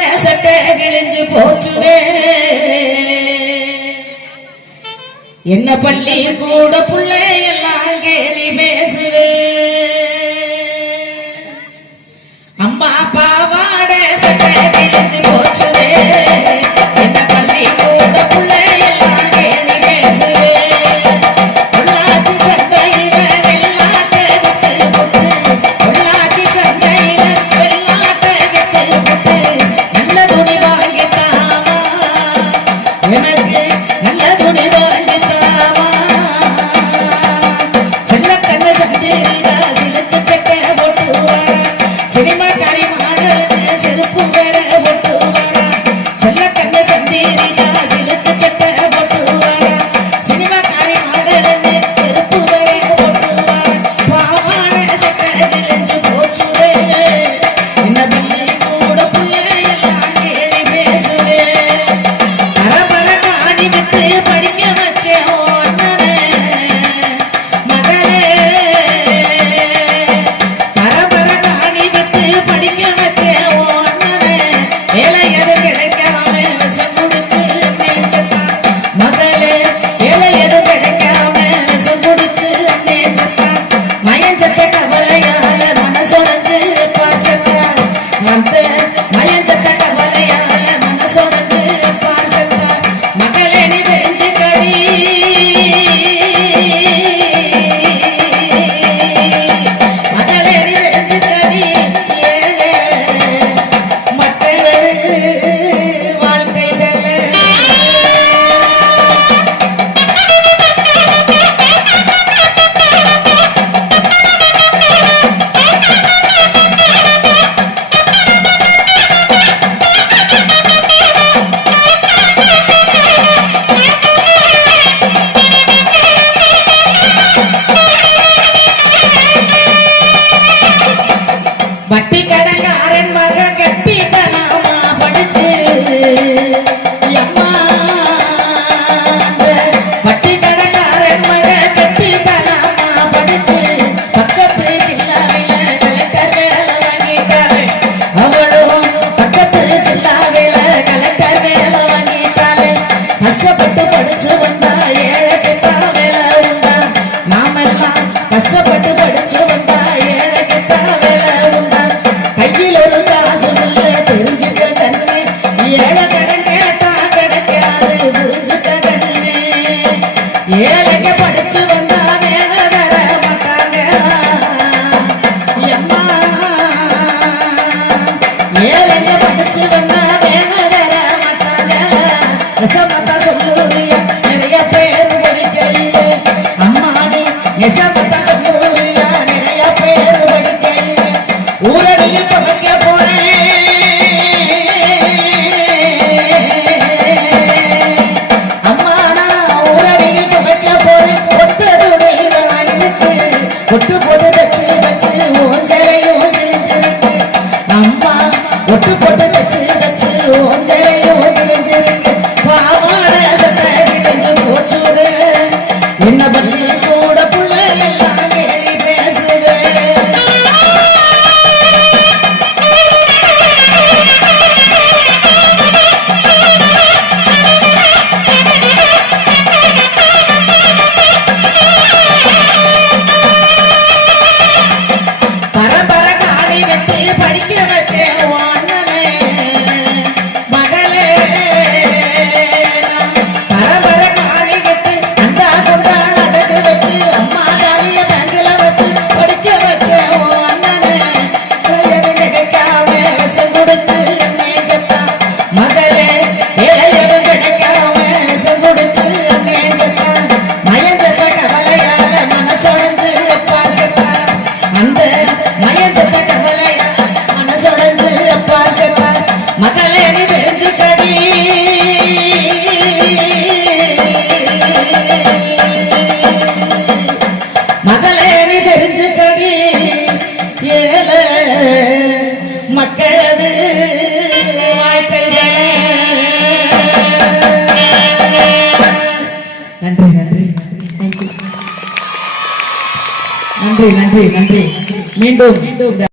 சட்டை கிழிஞ்சு போச்சுவே. என்ன பள்ளி கூட பிள்ளை but ஒட்டு போட்டு வச்சு வச்சு ஊஞ்சலையும் அம்மா ஒட்டு போட்டு தெரிஞ்சுக்கடி. ஏல மக்களது வாழ்க்கைகளை. நன்றி நன்றி நன்றி. நன்றி நன்றி மீண்டும்